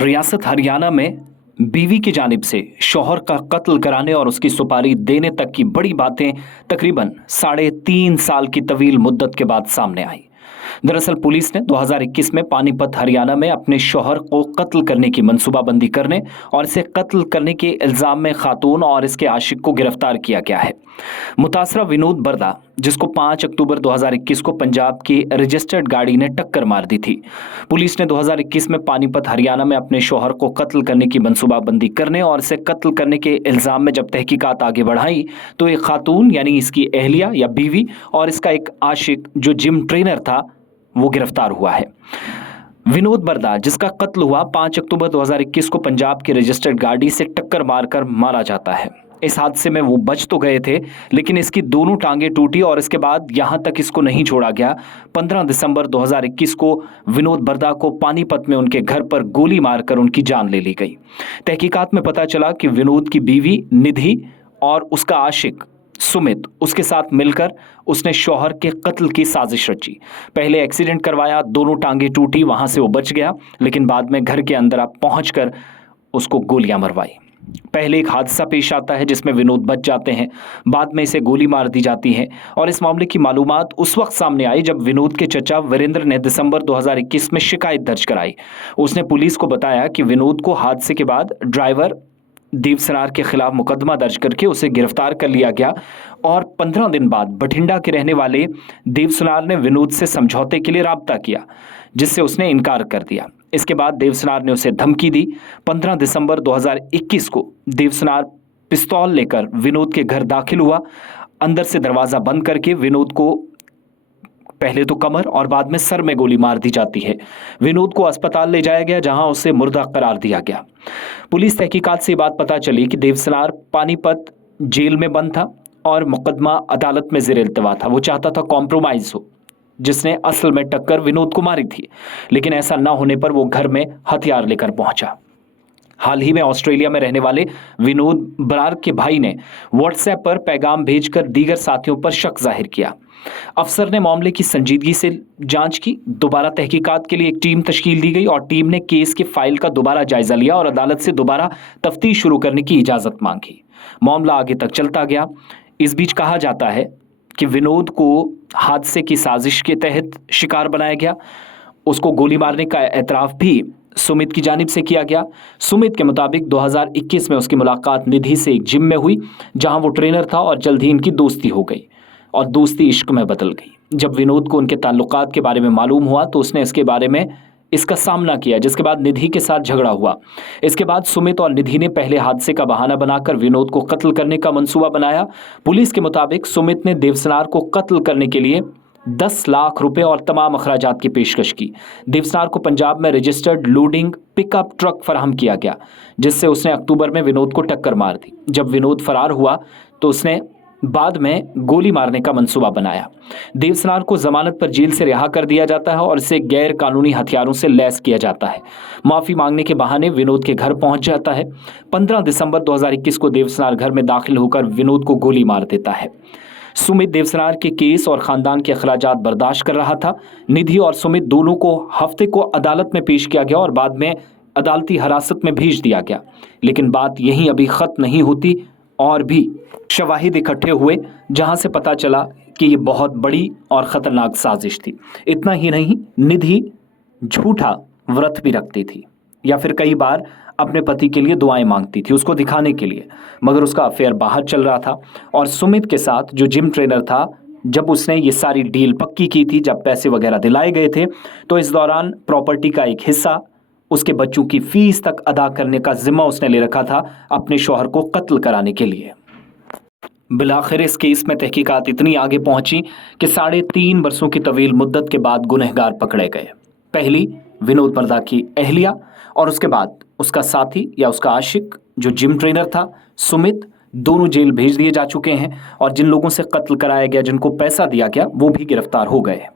रियासत हरियाणा में बीवी की जानिब से शौहर का कत्ल कराने और उसकी सुपारी देने तक की बड़ी बातें तकरीबन 3.5 साल की तवील मुद्दत के बाद सामने आई। दरअसल पुलिस ने 2021 में पानीपत हरियाणा में अपने शौहर को कत्ल करने की मंसूबाबंदी करने और इसे कत्ल करने के इल्जाम में खातून और इसके आशिक को गिरफ्तार किया गया है। मुतासरा विनोद बरदा, जिसको 5 अक्टूबर 2021 को पंजाब की रजिस्टर्ड गाड़ी ने टक्कर मार दी थी। पुलिस ने 2021 में पानीपत हरियाणा में अपने शौहर को कत्ल करने की मंसूबाबंदी करने और इसे कत्ल करने के इल्जाम में जब तहकीकात आगे बढ़ाई तो एक खातून यानी इसकी अहलिया या बीवी और इसका एक आशिक जो जिम ट्रेनर था वो गिरफ्तार हुआ है। विनोद बरदा, जिसका कत्ल हुआ 5 अक्टूबर 2021 को पंजाब की रजिस्टर्ड गाड़ी से टक्कर मारकर मारा जाता है। इस हादसे में वो बच तो गए थे, लेकिन इसकी दोनों टांगें टूटी और इसके बाद यहां तक इसको नहीं छोड़ा गया। 15 दिसंबर 2021 को विनोद बरदा को पानीपत में उनके घर पर गोली मारकर उनकी जान ले ली गई। तहकीकात में पता चला कि विनोद की बीवी निधि और उसका आशिक सुमित उसके साथ मिलकर उसने शौहर के कत्ल की साजिश रची। पहले एक्सीडेंट करवाया, दोनों टांगें टूटी, वहां से वो बच गया, लेकिन बाद में घर के अंदर पहुंचकर उसको गोलियां मरवाई। पहले एक हादसा पेश आता है जिसमें विनोद बच जाते हैं, बाद में इसे गोली मार दी जाती है और इस मामले की मालूमात उस वक्त सामने आई जब विनोद के चचा वीरेंद्र ने दिसंबर 2021 में शिकायत दर्ज कराई। उसने पुलिस को बताया कि विनोद को हादसे के बाद ड्राइवर देवसनार के खिलाफ मुकदमा दर्ज करके उसे गिरफ्तार कर लिया गया और 15 दिन बाद बठिंडा के रहने वाले देवसनार ने विनोद से समझौते के लिए राब्ता किया, जिससे उसने इनकार कर दिया। इसके बाद देवसनार ने उसे धमकी दी। 15 दिसंबर 2021 को देवसनार पिस्तौल लेकर विनोद के घर दाखिल हुआ। अंदर से दरवाजा बंद करके विनोद को पहले तो कमर और बाद में सर में गोली मार दी जाती है। विनोद को अस्पताल ले जाया गया, जहां उसे मुर्दा करार दिया गया। पुलिस तहकीकात से बात पता चली कि देवसनार पानीपत जेल में बंद था और मुकदमा अदालत में ज़ेर इल्तवा था। वो चाहता था कॉम्प्रोमाइज हो, जिसने असल में टक्कर विनोद को मारी थी, लेकिन ऐसा ना होने पर वो घर में हथियार लेकर पहुंचा। हाल ही में ऑस्ट्रेलिया में रहने वाले विनोद बरार के भाई ने व्हाट्सएप पर पैगाम भेजकर दीगर साथियों पर शक जाहिर किया। अफसर ने मामले की संजीदगी से जांच की। दोबारा तहकीकात के लिए एक टीम तश्कील दी गई और टीम ने केस की फाइल का दोबारा जायजा लिया और अदालत से दोबारा तफ्तीश शुरू करने की इजाजत मांगी। मामला आगे तक चलता गया। इस बीच कहा जाता है कि विनोद को हादसे की साजिश के तहत शिकार बनाया गया। उसको गोली मारने का एतराफ़ भी सुमित की जानिब से किया गया। सुमित के मुताबिक 2021 में उसकी मुलाकात निधि से एक जिम में हुई, जहां वो ट्रेनर था और जल्द ही इनकी दोस्ती हो गई और दोस्ती इश्क में बदल गई। जब विनोद को उनके ताल्लुकात के बारे में मालूम हुआ तो उसने इसके बारे में इसका सामना किया, जिसके बाद निधि के साथ झगड़ा हुआ। इसके बाद सुमित और निधि ने पहले हादसे का बहाना बनाकर विनोद को कत्ल करने का मंसूबा बनाया। पुलिस के मुताबिक सुमित ने देवसनार को कत्ल करने के लिए 10 लाख रुपए और तमाम अखराजात की पेशकश की। देवसनार को पंजाब में रजिस्टर्ड लोडिंग पिकअप ट्रक फराहम किया गया, जिससे उसने अक्टूबर में विनोद को टक्कर मार दी। जब विनोद फरार हुआ तो उसने बाद में गोली मारने का मंसूबा बनाया। देवसनार को जमानत पर जेल से रिहा कर दिया जाता है और इसे गैर कानूनी हथियारों से लैस किया जाता है। माफी मांगने के बहाने विनोद के घर पहुंच जाता है। 15 दिसंबर 2021 को देवसनार घर में दाखिल होकर विनोद को गोली मार देता है। सुमित देवसनार के केस और खानदान के अखराजात बर्दाश्त कर रहा था। निधि और सुमित दोनों को हफ्ते को अदालत में पेश किया गया और बाद में अदालती हिरासत में भेज दिया गया। लेकिन बात यहीं अभी खत्म नहीं होती और भी शवाहिद इकट्ठे हुए, जहां से पता चला कि ये बहुत बड़ी और खतरनाक साजिश थी। इतना ही नहीं, निधि झूठा व्रत भी रखती थी या फिर कई बार अपने पति के लिए दुआएं मांगती थी उसको दिखाने के लिए, मगर उसका अफेयर बाहर चल रहा था। और सुमित के साथ जो जिम ट्रेनर था, जब उसने ये सारी डील पक्की की थी, जब पैसे वगैरह दिलाए गए थे, तो इस दौरान प्रॉपर्टी का एक हिस्सा, उसके बच्चों की फीस तक अदा करने का जिम्मा उसने ले रखा था अपने शौहर को कत्ल कराने के लिए। बिलाखिर इस केस में तहकीकात इतनी आगे पहुंची कि 3.5 वर्षों की तवील मुद्दत के बाद गुनहगार पकड़े गए। पहली विनोद बरदा की अहलिया और उसके बाद उसका साथी या उसका आशिक जो जिम ट्रेनर था सुमित, दोनों जेल भेज दिए जा चुके हैं और जिन लोगों से कत्ल कराया गया, जिनको पैसा दिया गया, वो भी गिरफ्तार हो गए।